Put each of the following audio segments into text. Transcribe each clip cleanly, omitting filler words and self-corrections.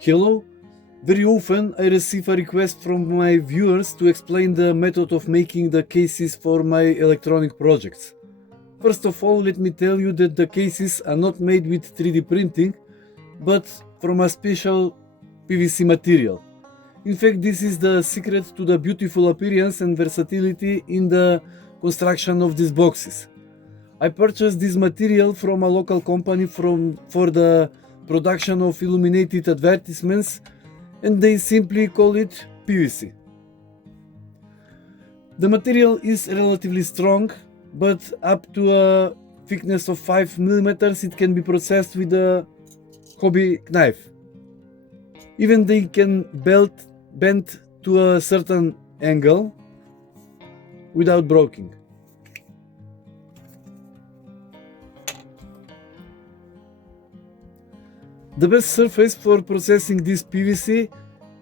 Hello, very often I receive a request from my viewers to explain the method of making the cases for my electronic projects. First of all, let me tell you that the cases are not made with 3D printing, but from a special PVC material. In fact, this is the secret to the beautiful appearance and versatility in the construction of these boxes. I purchased this material from a local company for the production of illuminated advertisements, and they simply call it PVC. The material is relatively strong, but up to a thickness of 5 mm it can be processed with a hobby knife. Even they can bend to a certain angle without breaking. The best surface for processing this PVC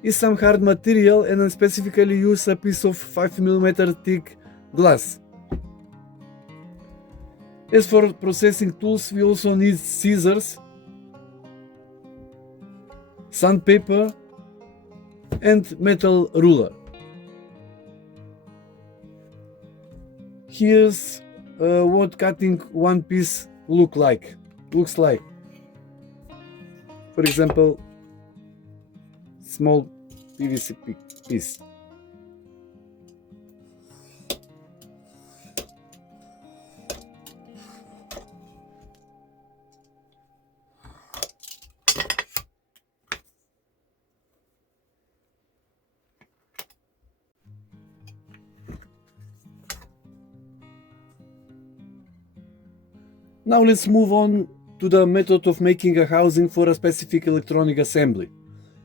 is some hard material, and I specifically use a piece of 5 mm thick glass. As for processing tools, we also need scissors, sandpaper, and metal ruler. Here's what cutting one piece looks like. For example, small PVC piece. Now let's move on to the method of making a housing for a specific electronic assembly.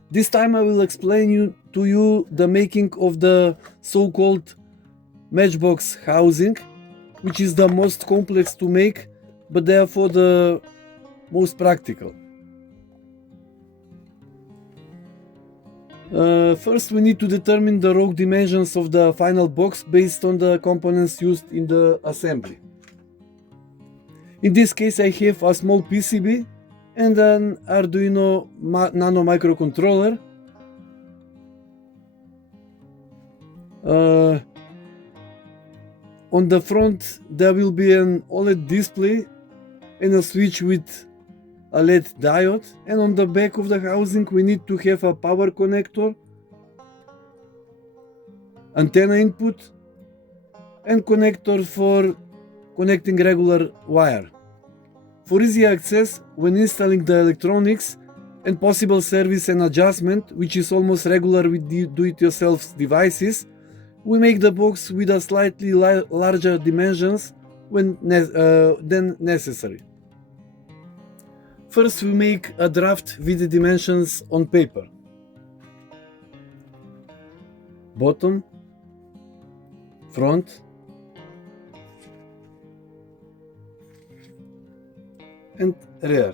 This time I will explain to you the making of the so-called matchbox housing, which is the most complex to make, but therefore the most practical. First we need to determine the raw dimensions of the final box based on the components used in the assembly. In this case I have a small PCB and an Arduino Nano microcontroller. On the front there will be an OLED display and a switch with a LED diode, and on the back of the housing we need to have a power connector, antenna input, and connector for connecting regular wire. For easy access when installing the electronics and possible service and adjustment, which is almost regular with the do-it-yourself devices, we make the box with a slightly larger dimensions than necessary. First we make a draft with the dimensions on paper. Bottom, front, and rear.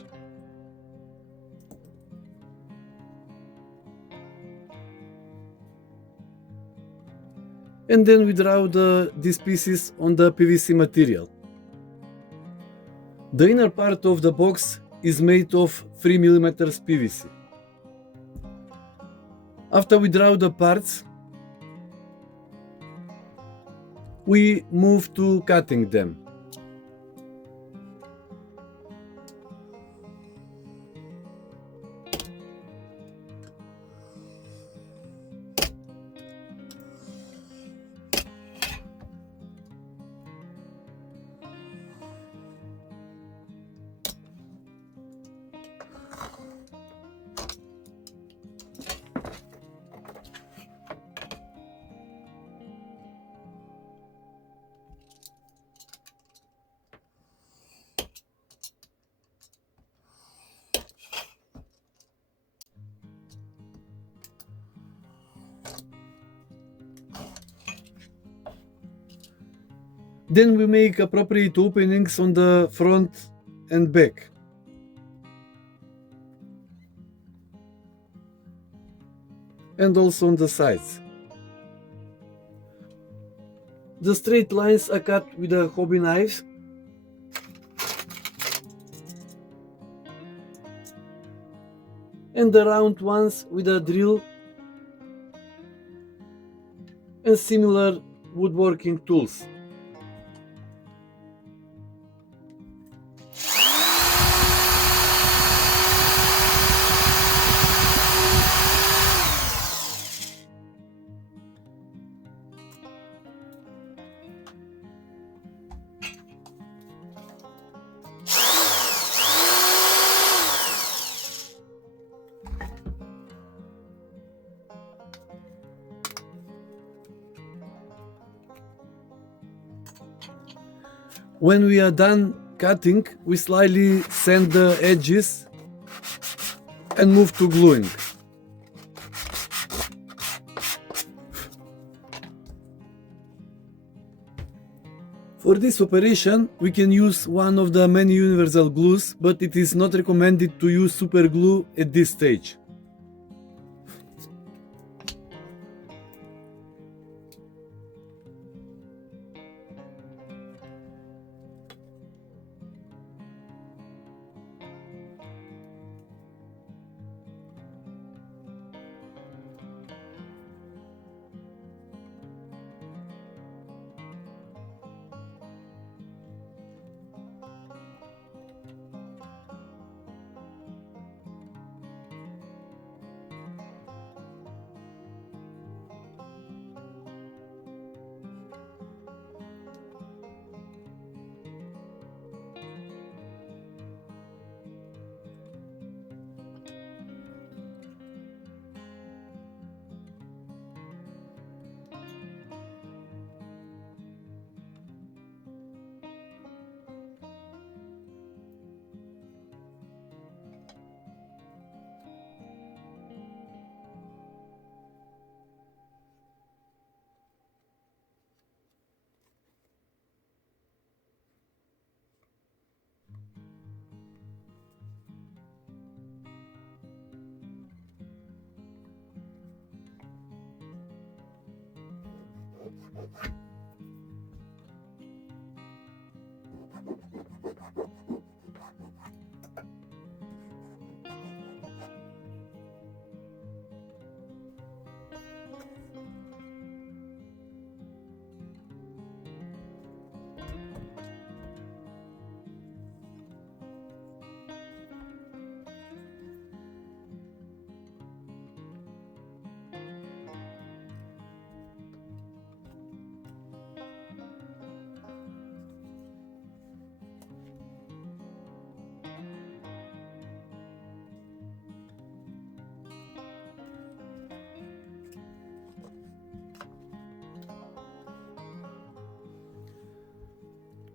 And then we draw these pieces on the PVC material. The inner part of the box is made of 3 mm PVC. After we draw the parts, we move to cutting them. Then we make appropriate openings on the front and back. And also on the sides. The straight lines are cut with a hobby knife. and the round ones with a drill and similar woodworking tools. When we are done cutting, we slightly sand the edges and move to gluing. For this operation, we can use one of the many universal glues, but it is not recommended to use super glue at this stage.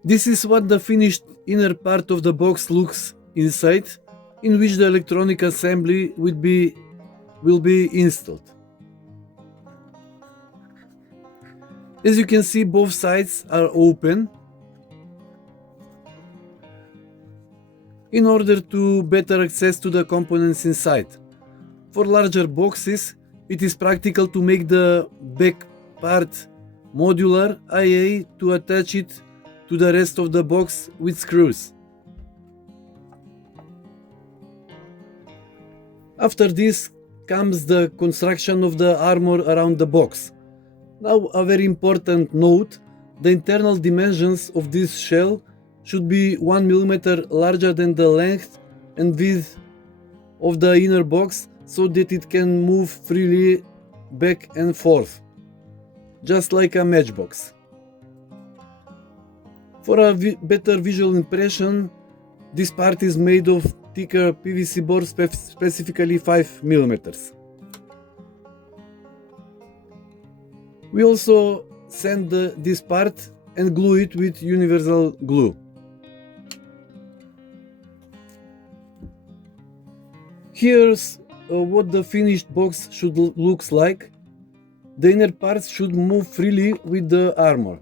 This is what the finished inner part of the box looks inside, in which the electronic assembly will be installed. As you can see, both sides are open in order to better access to the components inside. For larger boxes, it is practical to make the back part modular, i.e. to attach it to the rest of the box with screws. After this comes the construction of the armor around the box. Now, a very important note: the internal dimensions of this shell should be 1 mm larger than the length and width of the inner box, so that it can move freely back and forth, just like a matchbox. For a better visual impression, this part is made of thicker PVC board, specifically 5 mm. We also sand this part and glue it with universal glue. Here's what the finished box should looks like. The inner parts should move freely with the armor.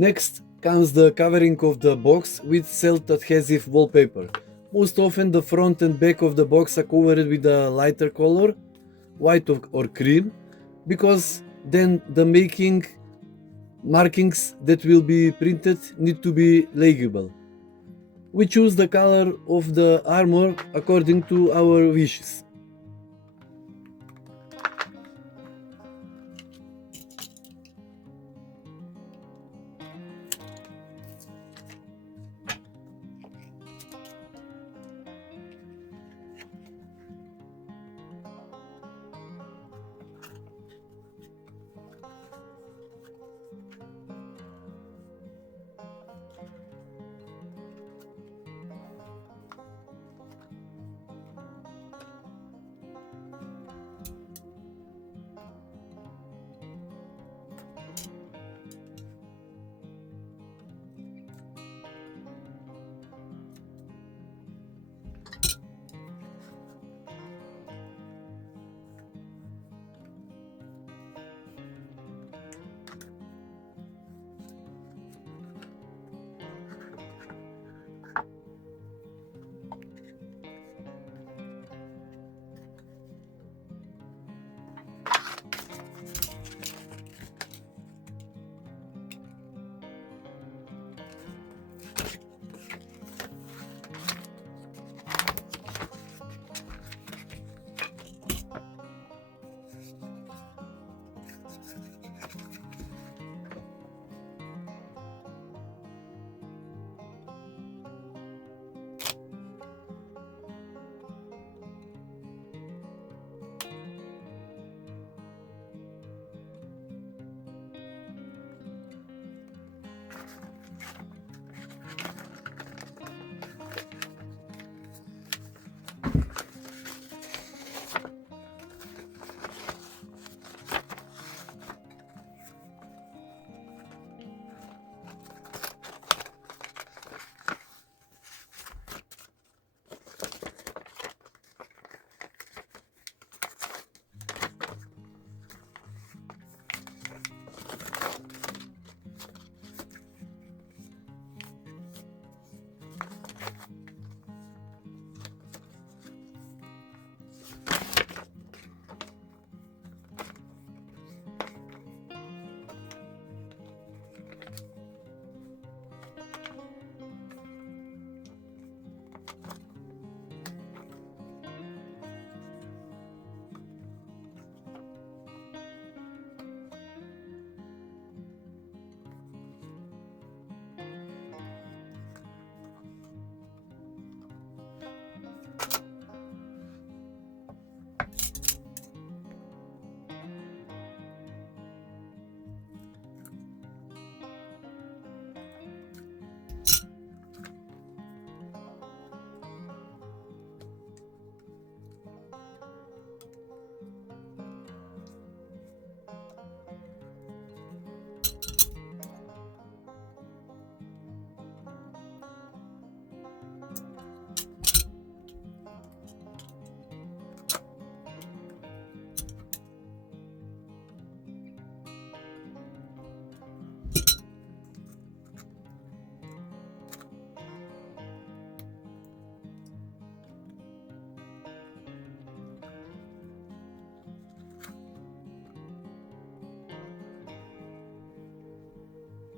Next comes the covering of the box with self-adhesive wallpaper. Most often the front and back of the box are covered with a lighter color, white or cream, because then the markings that will be printed need to be legible. We choose the color of the armor according to our wishes.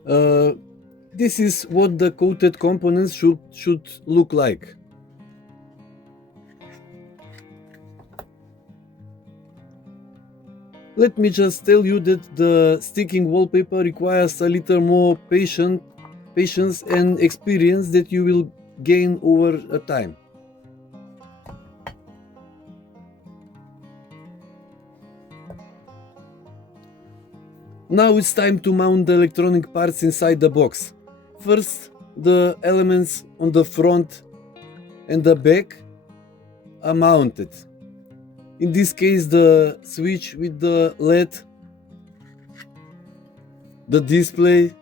Uh, this is what the coated components should look like. Let me just tell you that the sticking wallpaper requires a little more patience and experience that you will gain over a time. Now it's time to mount the electronic parts inside the box. First, the elements on the front and the back are mounted. In this case, the switch with the LED, the display,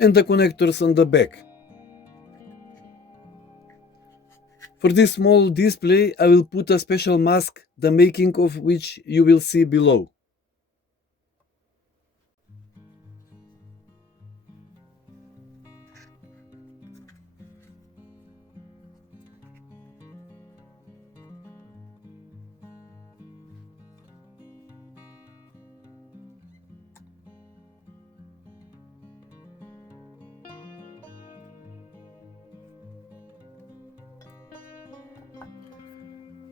and the connectors on the back. For this small display, I will put a special mask, the making of which you will see below.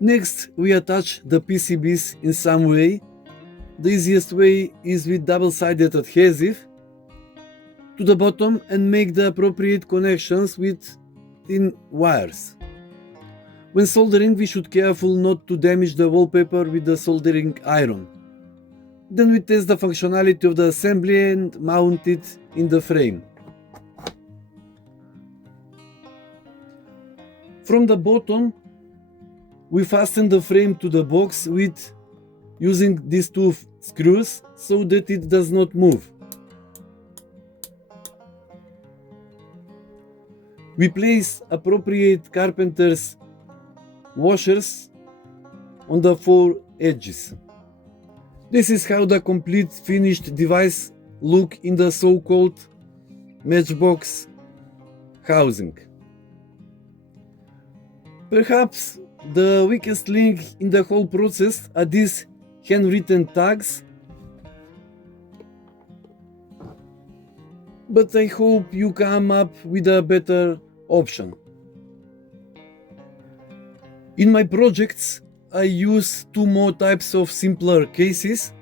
Next, we attach the PCBs in some way. The easiest way is with double-sided adhesive to the bottom and make the appropriate connections with thin wires. When soldering, we should be careful not to damage the wallpaper with the soldering iron. Then we test the functionality of the assembly and mount it in the frame. From the bottom, we fasten the frame to the box with using these two screws so that it does not move. We place appropriate carpenter's washers on the four edges. This is how the complete finished device look in the so-called matchbox housing. Perhaps the weakest link in the whole process are these handwritten tags, but I hope you come up with a better option. In my projects, I use two more types of simpler cases.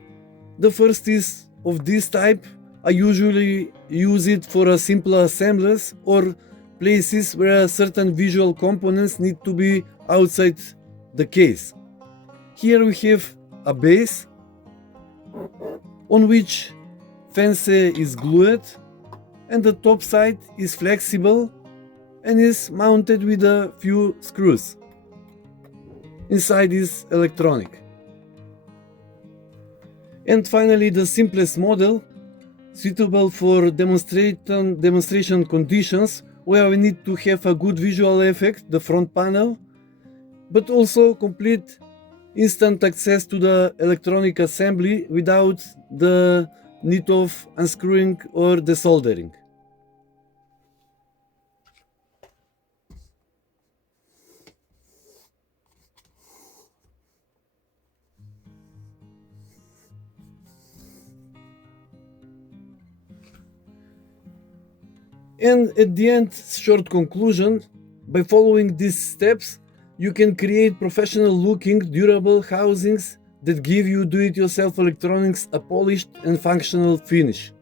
The first is of this type. I usually use it for a simpler assemblies or places where certain visual components need to be outside the case. Here we have a base on which fancy is glued, and the top side is flexible and is mounted with a few screws. Inside is electronic. And finally, the simplest model, suitable for demonstration conditions where we need to have a good visual effect, the front panel, but also complete instant access to the electronic assembly without the need of unscrewing or desoldering. And at the end, short conclusion, by following these steps, you can create professional looking, durable housings that give you do-it-yourself electronics a polished and functional finish.